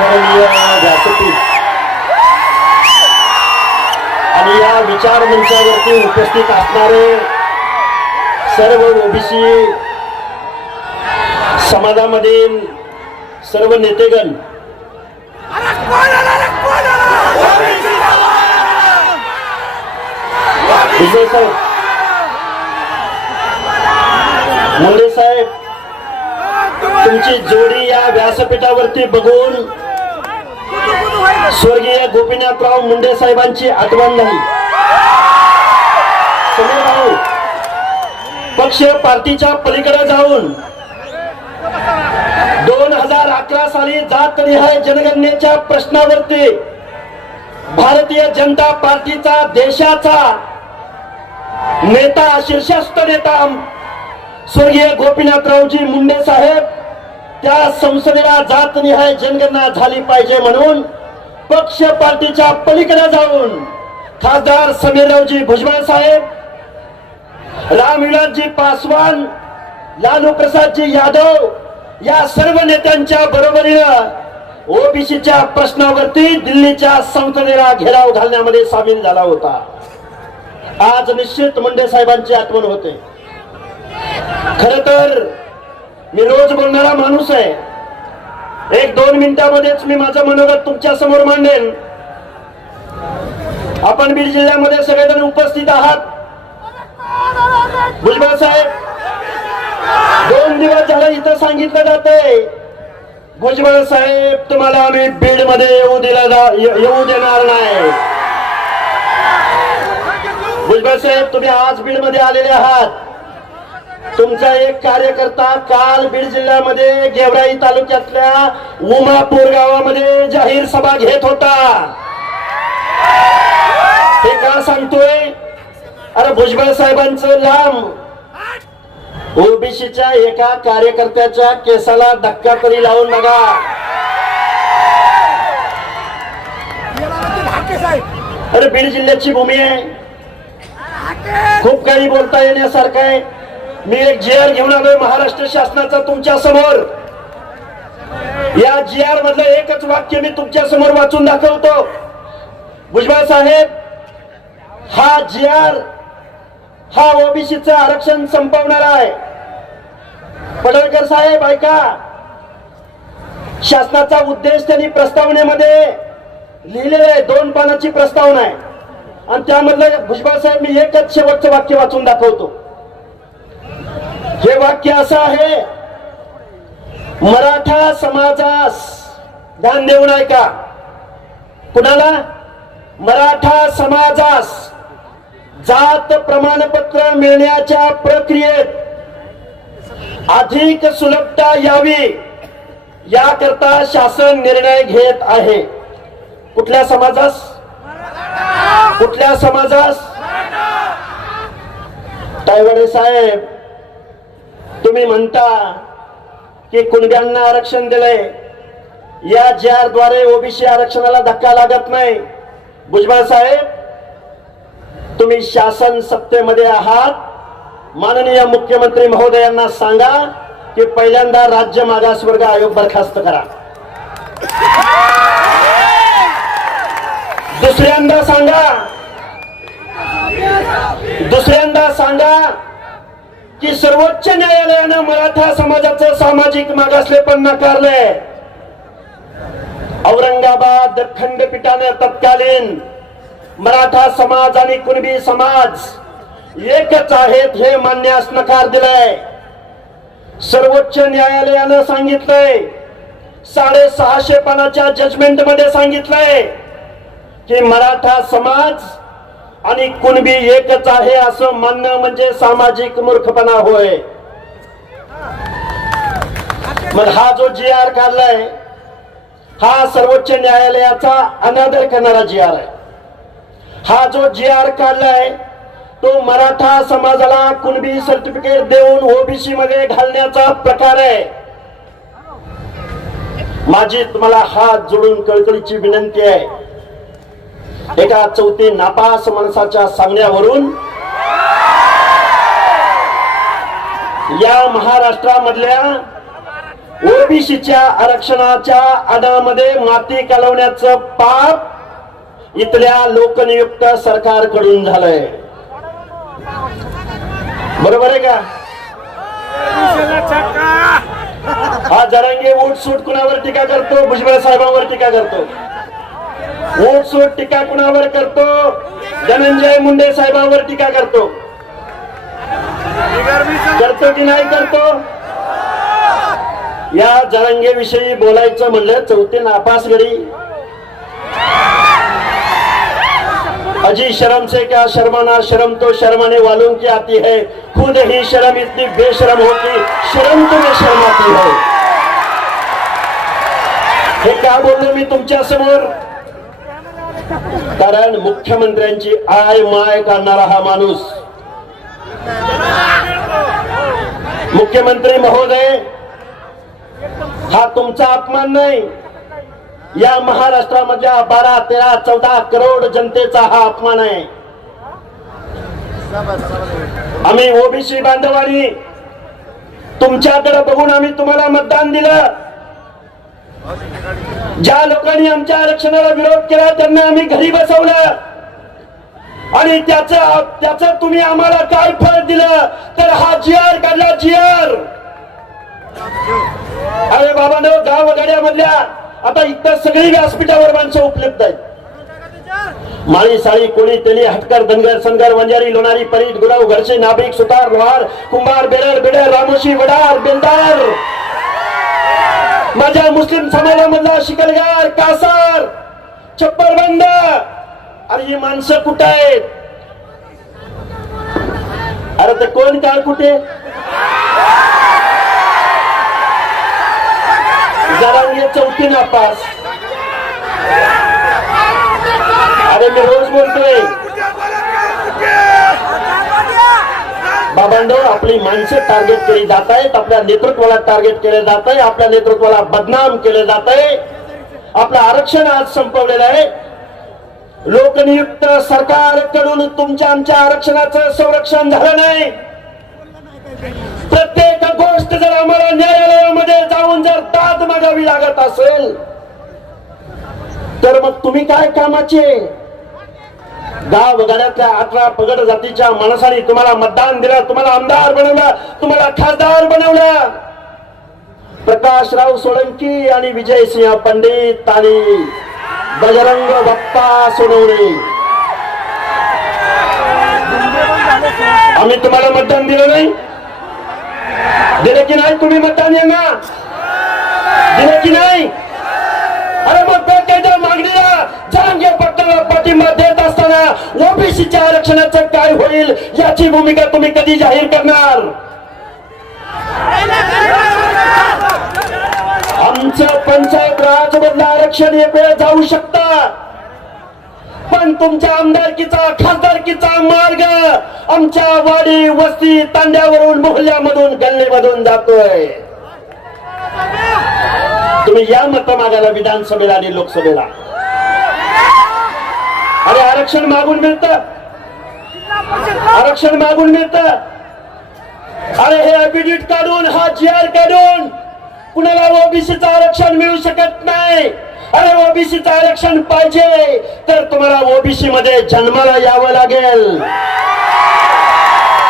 आदरणीय व्यासपीठ. आणि या विचार मंचावरती उपस्थित असणारे सर्व ओबीसी समाजामध्ये सर्व नेतेगण. विजय साहेब. मुंडे साहेब तुमची जोडी या व्यासपीठावरती बघून स्वर्गीय गोपीनाथराव मुंडे साहेबांची आठवण नाही. समीर भाऊ पक्ष पार्टीच्या पलीकडे जाऊन दोन हजार अकरा साली जात निहाय जनगणनेच्या प्रश्नावरती भारतीय जनता पार्टीचा देशाचा नेता शीर्षस्थ नेता स्वर्गीय गोपीनाथरावजी मुंडे साहेब त्या संसदेला जात निहाय जनगणना झाली पाहिजे म्हणून पक्ष पार्टीच्या पलीकडे जाऊन खासदार समीररावजी भुजबळ साहेब रामविलासजी पासवान लालू प्रसादजी यादव या सर्व नेत्यांच्या बरोबरीनं ओबीसीच्या प्रश्नावरती दिल्लीच्या संसदेला घेराव घालण्यामध्ये सामील झाला होता. आज निश्चित मुंडे साहेबांची आठवण होते. खर तर मी रोज बोलणारा माणूस आहे. एक दोन मिनिटामध्येच मी माझं मनोगत तुमच्यासमोर मांडेन. आपण बीड जिल्ह्यामध्ये सगळेजण उपस्थित आहात. भुजबळ साहेब दोन दिवस झालं इथं सांगितलं जातंय. भुजबळ साहेब तुम्हाला आम्ही बीडमध्ये येऊ दिला जा- येऊ देणार नाही. भुजबळ साहेब तुम्ही आज बीडमध्ये आलेले आहात. तुमचा एक कार्यकर्ता काल बीड जिल्ह्यामध्ये गेवराई तालुक्यातल्या उमापूर गावामध्ये जाहीर सभा घेत होता. हे का सांगतोय? अरे भुजबळ साहेबांचं लांब. ओबीसीच्या एका कार्यकर्त्याच्या केसाला धक्का तरी लावून बघा. अरे बीड जिल्ह्याची भूमी आहे. खूप काही बोलता येण्यासारखं आहे. मी एक जी आर घेऊन आलोय महाराष्ट्र शासनाचा तुमच्यासमोर. या जी आर मधलं एकच वाक्य मी तुमच्यासमोर वाचून दाखवतो. भुजबळ साहेब हा जी आर हा ओबीसीचं आरक्षण संपवणार आहे. पडळकर साहेब ऐका. शासनाचा उद्देश त्यांनी प्रस्तावनेमध्ये लिहिलेला आहे दोन पानाची प्रस्तावना आहे. आणि त्यामधलं भुजबळ साहेब मी एकच शेवटचं वाक्य वाचून दाखवतो. हे वाक्य असं आहे. मराठा समाजास ध्यान देऊन ऐका कुणाला? मराठा समाजास जात प्रमाणपत्र मिळण्याच्या प्रक्रियेत अधिक सुलभता यावी याकरता शासन निर्णय घेत आहे. कुठल्या समाजास? कुठल्या समाजास? तायवाडे साहेब. तुम्ही म्हणता की कुणब्यांना आरक्षण दिलंय. या जी द्वारे ओबीसी आरक्षणाला धक्का लागत नाही. भुजबळ साहेब तुम्ही शासन सत्तेमध्ये आहात. माननीय मुख्यमंत्री महोदयांना सांगा की पहिल्यांदा राज्य मागासवर्ग आयोग बरखास्त करा. दुसऱ्यांदा सांगा. दुसऱ्यांदा सांगा की सर्वोच्च न्यायालयानं मराठा समाजाचं सामाजिक मागासलेपण नाकारलंय. औरंगाबाद खंडपीठानं तत्कालीन मराठा समाज आणि कुणबी समाज एकच आहेत हे मानण्यास नकार दिलाय. सर्वोच्च न्यायालयानं सांगितलंय साडेसहाशे पानाच्या जजमेंटमध्ये सांगितलंय की मराठा समाज आणि कुणबी एकच आहे असं मानणं म्हणजे सामाजिक मूर्खपणा होय. मग हा जो जी आर काढलाय हा सर्वोच्च न्यायालयाचा अनादर करणारा जी आर आहे. हा जो जी आर काढलाय तो मराठा समाजाला कुणबी सर्टिफिकेट देऊन ओबीसी मध्ये घालण्याचा प्रकार आहे. माझी तुम्हाला हात जोडून कळकळीची विनंती आहे. एका चौथी नापास माणसाच्या सांगण्यावरून या महाराष्ट्रामधल्या ओबीसीच्या आरक्षणाच्या आडामध्ये माती कालवण्याचं पाप इथल्या लोकनियुक्त सरकारकडून झालंय. बरोबर आहे का? हा जरांगे उठ सूट कुणावर टीका करतो? भुजबळ साहेबांवर टीका करतो. वोट टीका कुणावर करतो? धनंजय मुंडे साहेबांवर टीका करतो. करतो की नाही करतो? या जरांगे विषयी बोलायचं म्हणलं चौथे नापास गडी अजी शर्म से क्या शर्माना शर्म तो शर्माने वालों की आती है। खुद ही शर्म इतनी बेशरम होती शर्म तुम्हें शर्माती है। हे का बोललो मी तुमच्यासमोर कारण मुख्यमंत्र्यांची आय माय काढणारा हा माणूस. मुख्यमंत्री महोदय हा तुमचा अपमान नाही. या महाराष्ट्रामधल्या बारा तेरा चौदा करोड जनतेचा हा अपमान आहे. आम्ही ओबीसी बांधवांनी तुमच्याकडे बघून आम्ही तुम्हाला मतदान दिलं. ज्या लोकांनी आमच्या आरक्षणाला विरोध केला त्यांना आम्ही घरी बसवलं. आणि त्याच त्याच तुम्ही आम्हाला काय फळ दिलं तर हा जिआर काढला जिआर. अरे बाबा गाव गाड्यामधल्या आता इतर सगळी व्यासपीठावर माणसं उपलब्ध आहेत. माळी साळी कोळी तेली हटकर धनगर सनगर वंजारी लोणारी परीट गुराव घरचे नाभिक सुतार लोहार कुंभार बेरड बेडर रामोशी वडार बेलदार माझ्या मुस्लिम समाजामधला शिकलगार कासार छप्पर बंद अरे ही माणसं कुठं आहेत? अरे ते कोण काळ कुठे? जरांगे चौथी नापास. अरे मी रोज बोलतोय. बाबांडो आपली माणसे टार्गेट केली जात आहेत आपल्या नेतृत्वाला टार्गेट केले जात आहे आपल्या नेतृत्वाला बदनाम केले जात आहे. आपलं आरक्षण आज संपवलेलं आहे. लोकनियुक्त सरकारकडून तुमच्या आमच्या आरक्षणाचं संरक्षण झालं नाही. प्रत्येक गोष्ट जर आम्हाला न्यायालयामध्ये जाऊन जर दाद मागावी लागत असेल तर मग तुम्ही काय कामाचे? गाव गाड्यातल्या अठरा पगड जातीच्या माणसाने तुम्हाला मतदान दिलं तुम्हाला आमदार बनवलं तुम्हाला खासदार बनवलं. प्रकाशराव सोळंकी आणि विजयसिंह पंडित आणि बजरंग बाप्पा सोनवणे आम्ही तुम्हाला मतदान दिलं नाही. दिलं की नाही? तुम्ही मतदान यांना दिलं की नाही अरे मग त्याच्या मागणीला जरांगे पट्टाला पाठिंबा देत असताना ओबीसीच्या आरक्षणाचं काय होईल याची भूमिका तुम्ही कधी जाहीर करणार? आमचं पंचायत राज मधलं आरक्षण एक वेळ जाऊ शकता. पण तुमच्या आमदारकीचा खासदारकीचा मार्ग आमच्या वाडी वस्ती तांड्यावरून मोहल्ल्यामधून गल्लीमधून जातोय. तुम्ही या मत मागायला विधानसभेला आणि लोकसभेला. आरक्षण मागून मिळत. आरक्षण मागून मिळत. अरे हे अफिडेविट काढून हा जी आर काढून कुणाला ओबीसीचं आरक्षण मिळू शकत नाही? अरे ओबीसीचं आरक्षण पाहिजे तर तुम्हाला ओबीसी मध्ये जन्माला यावं लागेल.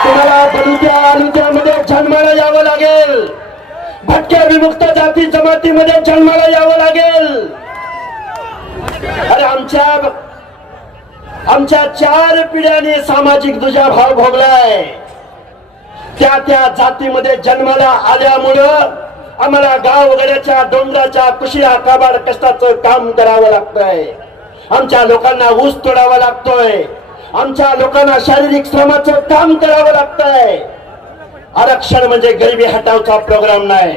तुम्हाला बलुद्या आलुत्यामध्ये जन्माला यावं लागेल. भटक्या विमुक्त जाती जमातीमध्ये जन्माला यावं लागेल. अरे आमच्या आमच्या चार पिढ्याने सामाजिक दुजाभाव भोगलाय. त्या त्या जातीमध्ये जन्माला आल्यामुळं आम्हाला गावगड्याच्या डोंगराच्या कुशिया काबाड कष्टाचं काम करावं लागतंय. आमच्या लोकांना ऊस तोडावा लागतोय. आमच्या लोकांना शारीरिक श्रमाचं काम करावं लागतंय. आरक्षण म्हणजे गरिबी हटावचा प्रोग्राम नाही.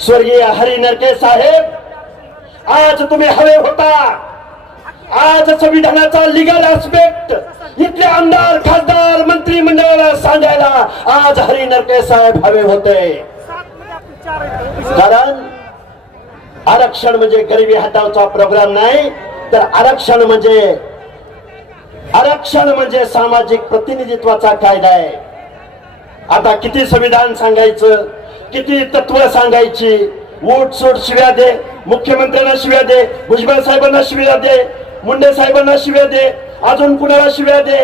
स्वर्गीय हरी नरके साहेब आज तुम्ही हवे होता. आज संविधानाचा लिगल आस्पेक्ट इथले आमदार खासदार मंत्रिमंडळाला सांगायला आज हरी नरके साहेब हवे होते. कारण आरक्षण म्हणजे गरिबी हटावचा प्रोग्राम नाही तर आरक्षण म्हणजे आरक्षण म्हणजे सामाजिक प्रतिनिधित्वाचा कायदा आहे. आता किती संविधान सांगायचं किती तत्व सांगायची? वोट सोट शिव्या दे मुख्यमंत्र्यांना शिव्या दे भुजबळ साहेबांना शिव्या दे मुंडे साहेबांना शिव्या दे अजून कुणाला शिव्या दे?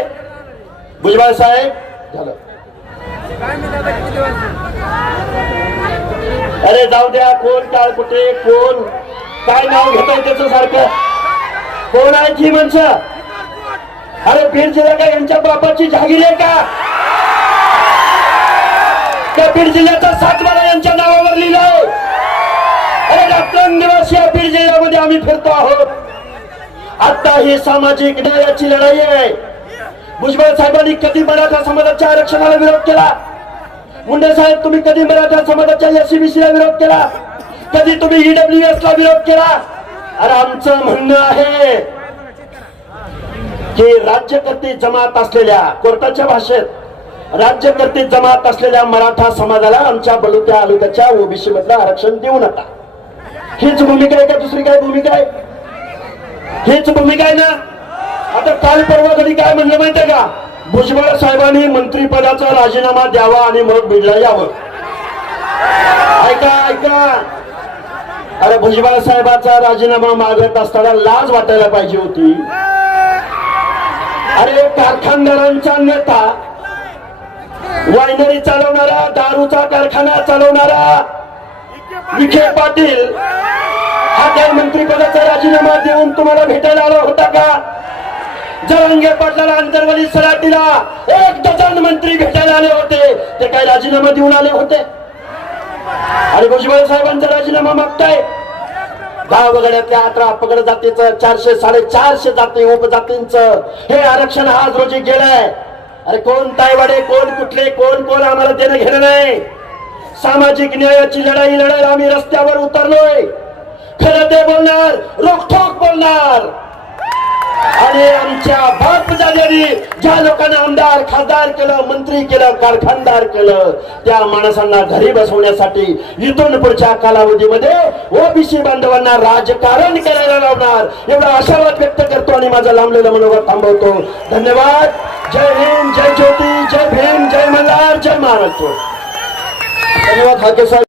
भुजबळ साहेब झालं. अरे जाऊ द्या कोण काय कुठे कोण? काय नाव घेताय त्याचं सारखं? कोण आहे ती माणसं? अरे बीड जिल्हा यांच्या बापाची जागीर आहे का? त्या बीड जिल्ह्याचा सातवाडा यांच्या नावावर लिहिलंय अरे डॉक्टर निवासी या बीड जिल्ह्यामध्ये आम्ही फिरतो आहोत. आता ही सामाजिक न्यायाची लढाई आहे. भुजबळ साहेबांनी कधी मराठा समाजाच्या आरक्षणाला विरोध केला? मुंडे साहेब तुम्ही कधी मराठा समाजाच्या एससीबीसी ला विरोध केला? कधी तुम्ही ईडब्ल्यू एस ला विरोध केला? अरे आमचं म्हणणं आहे की राज्यकर्ते जमात असलेल्या कोर्टाच्या भाषेत राज्यकर्ते जमात असलेल्या मराठा समाजाला आमच्या बलुत्या आलुत्याच्या ओबीसी मधलं आरक्षण देऊ नका. हीच भूमिका आहे का दुसरी काय भूमिका आहे? हेच भूमिका आहे ना? आता काल परवा कधी काय म्हणलं माहितीये का? भुजबळ साहेबांनी मंत्रीपदाचा राजीनामा द्यावा आणि मग बिडला यावं. ऐका ऐका. अरे भुजबळ साहेबाचा राजीनामा मागत असताना लाज वाटायला पाहिजे होती. अरे कारखानदारांचा नेता वायनरी चालवणारा दारूचा कारखाना चालवणारा विखे पाटील त्या मंत्रिपदाचा राजीनामा देऊन तुम्हाला भेटायला आला होता का? जरंगे पाटलाला अंतर्गती सराटीला एक डझन मंत्री भेटायला आले होते. ते काय राजीनामा देऊन आले होते? आणि भुजबळ साहेबांचा राजीनामा मागताय. गाव वगळ्यातल्या अठरा पगड जातीचं चारशे साडेचारशे जाती उपजातींच हे आरक्षण आज रोजी गेलंय. अरे कोण तायवाडे कोण कुठले कोण कोण आम्हाला देणं घेणं नाही. सामाजिक न्यायाची लढाई लढायला आम्ही रस्त्यावर उतरलोय. खरं ते बोलणार रोखोक बोलणार. आणि आमच्या बाप जाण्याने ज्या लोकांना आमदार खासदार केलं मंत्री केलं कारखानदार केलं त्या माणसांना घरी बसवण्यासाठी इथून पुढच्या कालावधीमध्ये ओबीसी बांधवांना राजकारण करायला लावणार. एवढा आशावाद व्यक्त करतो आणि माझा लांबलेला मनोगत थांबवतो. धन्यवाद. जय हिंद जय ज्योती जय भीम जय मल्हार जय महाराष्ट्र. धन्यवाद हाके साहेब